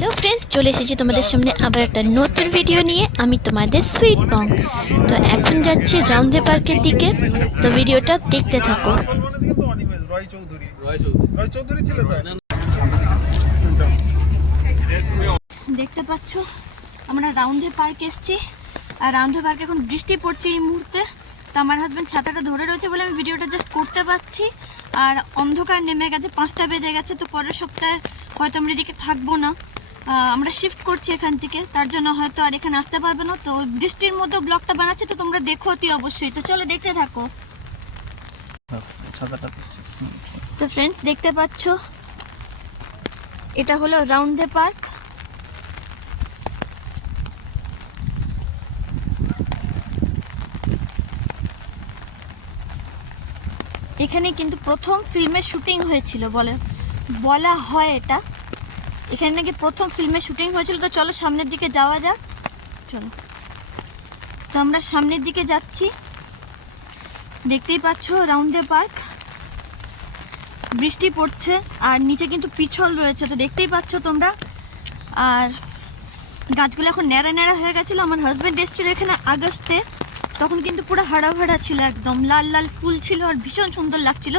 Hello friends চলে এসেছি তোমাদের সামনে আবার একটা নতুন ভিডিও নিয়ে। আমি তোমাদের সুইট বং তো এখন যাচ্ছি রাউন্ডে পার্কের দিকে। তো ভিডিওটা দেখতে থাকো। দেখতে পাচ্ছ, আমরা রাউন্ডে পার্কে এসেছি। আর রাউন্ডে পার্কে এখন বৃষ্টি পড়ছে এই মুহূর্তে। তো আমার হাজব্যান্ড ছাতাটা ধরে রয়েছে বলে আমি ভিডিওটা জাস্ট করতে পারছি। আর অন্ধকার নেমে গেছে, পাঁচটা বেজে গেছে। তো পরের সপ্তাহে হয়তো আমরা এদিকে থাকব না। আমরা শিফট করছি এখান থেকে। তার জন্য হয়তো আর এখানে আসতে পারবে না। তো বৃষ্টির মধ্যে ব্লগটা বানাচ্ছি তো তোমরা দেখো অতি অবশ্যই। তো চলো দেখতে থাকো। তো ফ্রেন্ডস দেখতে পাচ্ছ? এটা হলো রাউন্ডে পার্ক এখানে কিন্তু প্রথম ফিল্মের শুটিং হয়েছিল বলে বলা হয় এটা। এখানে নাকি প্রথম ফিল্মের শুটিং হয়েছিল, তো চলো সামনের দিকে যাওয়া যাক। চলো। তো আমরা সামনের দিকে যাচ্ছি। দেখতেই পাচ্ছ রাউন্ডে পার্ক বৃষ্টি পড়ছে, আর নিচে কিন্তু পিছল রয়েছে, তো দেখতেই পাচ্ছ তোমরা। আর গাছগুলো এখন ন্যাড়া ন্যাড়া হয়ে গেছিল। আমার হাজব্যান্ড এসেছিল এখানে আগস্টে। তখন কিন্তু পুরো হারা ভাড়া ছিল একদম। লাল লাল ফুল ছিল আর ভীষণ সুন্দর লাগছিল।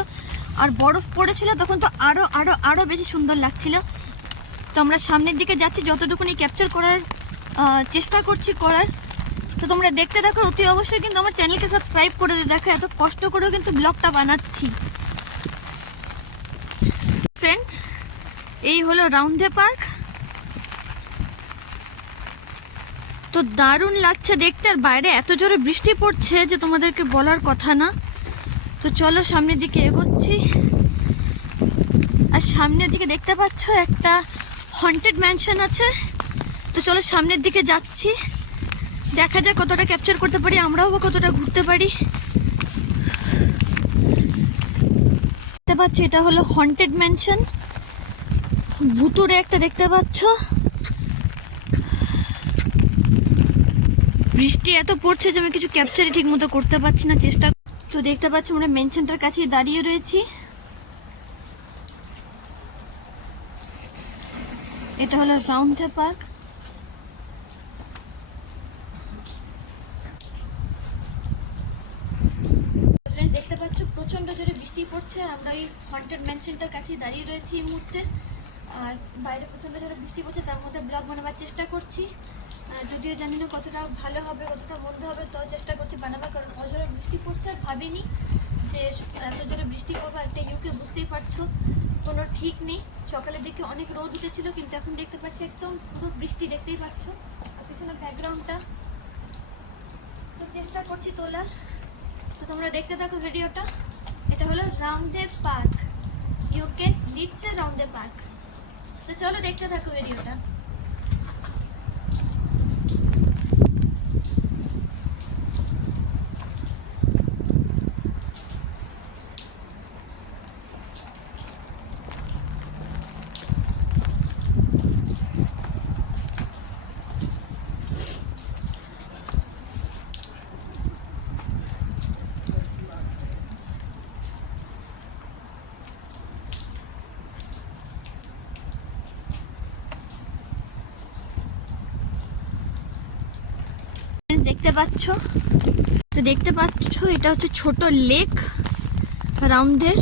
আর বরফ পড়েছিল, তখন তো আরও আরও আরও বেশি সুন্দর লাগছিল। তো আমরা সামনের দিকে যাচ্ছি, যতটুকুনি ক্যাপচার করার চেষ্টা করছি করার। তো তোমরা দেখতে দেখো অতি অবশ্যই কিন্তু আমার চ্যানেলকে সাবস্ক্রাইব করে দিয়ে দেখো, এত কষ্ট করেও কিন্তু ব্লগটা বানাচ্ছি। ফ্রেন্ডস এই হলো রাউন্ডে পার্ক তো দারুণ লাগছে দেখতে, আর বাইরে এত জোরে বৃষ্টি পড়ছে যে তোমাদেরকে বলার কথা না। তো চলো সামনের দিকে এগোচ্ছি। আর সামনের দিকে দেখতে পাচ্ছ একটা হন্টেড ম্যানশন আছে। তো চলো সামনের দিকে যাচ্ছি। দেখা যায় কতটা ক্যাপচার করতে পারি, আমরাও বা কতটা ঘুরতে পারি। দেখতে পাচ্ছ, এটা হলো হন্টেড ম্যানশন ভুতুরে একটা দেখতে পাচ্ছ। বৃষ্টি এত পড়ছে যে আমি কিছু ক্যাপচারই ঠিক মতো করতে পারছি না, চেষ্টা তো দেখতে পাচ্ছ আমরা মেনশনটার কাছেই দাঁড়িয়ে রয়েছি। এটা হলো রাউন্ডে পার্ক দেখতে পাচ্ছ প্রচণ্ড জোরে বৃষ্টি পড়ছে। আমরা এই হন্টেড ম্যানশনটার কাছেই দাঁড়িয়ে রয়েছি এই মুহূর্তে। আর বাইরে প্রচণ্ড জোরে বৃষ্টি পড়ছে, তার মধ্যে ব্লগ বানাবার চেষ্টা করছি। যদিও জানি না কতটা ভালো হবে, কতটা মন্দ হবে তাও চেষ্টা করছি বানাবার, কারণ অজরে বৃষ্টি পড়ছে। আর ভাবিনি যে এত জোরে বৃষ্টি পড়বে একটা ইউকে বুঝতেই পারছ। কোনো ঠিক নেই। সকালের দিকে অনেক রোদ উঠেছিল, কিন্তু এখন দেখতে পাচ্ছি একদম পুরো বৃষ্টি দেখতেই পাচ্ছ। আর পিছনে ব্যাকগ্রাউন্ডটা তো চেষ্টা করছি তোলার। তো তোমরা দেখতে থাকো ভিডিওটা। এটা হলো রামদেব পার্ক। ইউকে লিডসের রামদেব পার্ক। তো চলো দেখতে থাকো ভিডিওটা। দেখতে পাচ্ছ? তো দেখতে পাচ্ছ, এটা হচ্ছে ছোট লেক, রাউন্ডের।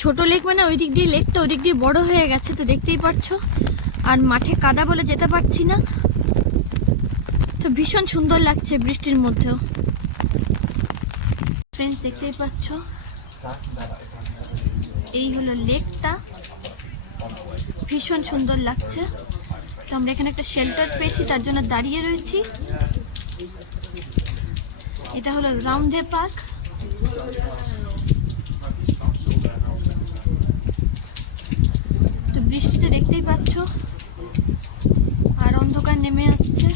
ছোট লেক মানে ওই দিক দিয়ে লেকটা ওই দিক দিয়ে বড় হয়ে গেছে, তো দেখতেই পাচ্ছ। আর মাঠে কাদা বলে যেতে পারছি না। তো ভীষণ সুন্দর লাগছে বৃষ্টির মধ্যেও। ফ্রেন্ডস দেখতেই পাচ্ছ? এই হলো লেকটা। ভীষণ সুন্দর লাগছে। তো আমরা এখানে একটা শেল্টার পেয়েছি, তার জন্য দাঁড়িয়ে রয়েছি। এটা হলো রাউন্ডে পার্ক। তো বৃষ্টিতে দেখতেই পাচ্ছ আর অন্ধকার নেমে আসছে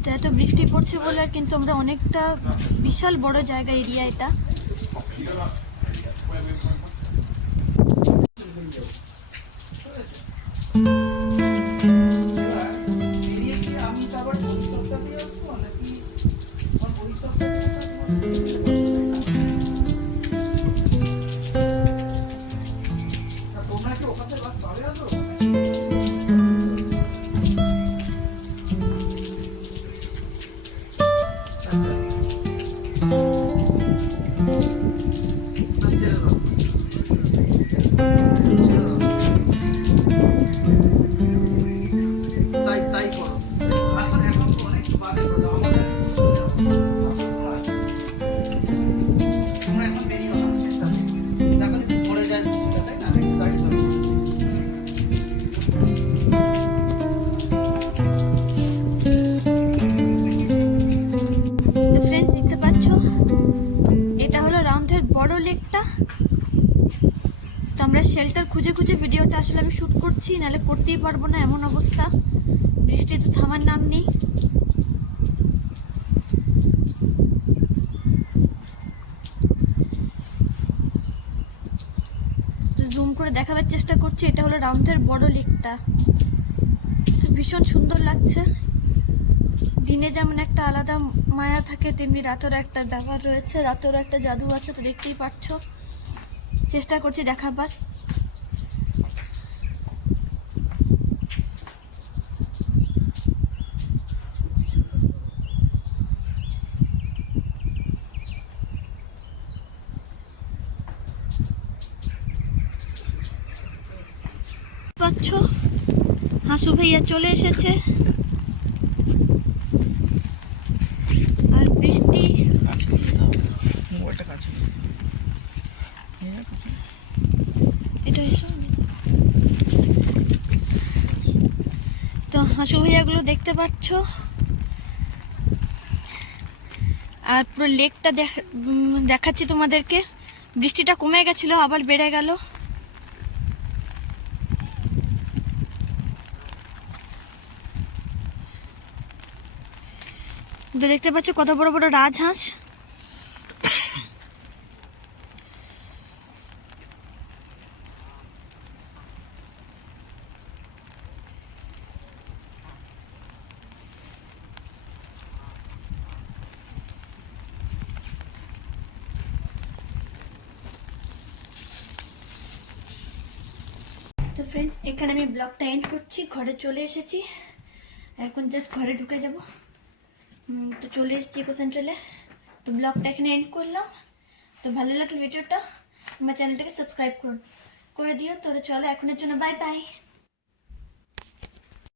তো এত বৃষ্টি পড়ছে বলে কিন্তু আমরা অনেকটা বিশাল বড় জায়গা এরিয়া এটা। খুঁজে খুঁজে ভিডিওটা আসলে আমি শ্যুট করছি, নাহলে করতেই পারব না, এমন অবস্থা। বৃষ্টি তো থামার নাম নেই। জুম করে দেখাবার চেষ্টা করছি, এটা হলো রাউন্ডের বড় লেকটা ভীষণ সুন্দর লাগছে। দিনে যেমন একটা আলাদা মায়া থাকে, তেমনি রাতেরও একটা ব্যাপার রয়েছে, রাতেরও একটা জাদু আছে, তো দেখতেই পাচ্ছ চেষ্টা করছি দেখাবার। পাচ্ছ হাসু ভাইয়া চলে এসেছে। আর বৃষ্টি। এটা তো হাঁসু ভাইয়াগুলো দেখতে পাচ্ছ? আর পুরো লেকটা দেখ- দেখাচ্ছি তোমাদেরকে। বৃষ্টিটা কমে গেছিল, আবার বেড়ে গেল। তো দেখতে পাচ্ছ কত বড় বড় রাজহাঁস। তো ফ্রেন্ডস এখানে আমি ব্লগটা এন্ড করছি, ঘরে চলে এসেছি। এখন জাস্ট ঘরে ঢুকে যাব। তো চলে এসেছি ইকো সেন্ট্রালে তো ব্লগটা এখানে এন্ড করলাম। তো ভালো লাগল ভিডিওটা আমার চ্যানেলটাকে সাবস্ক্রাইব করুন। করে দিও তো চলো, এখনের জন্য বাই বাই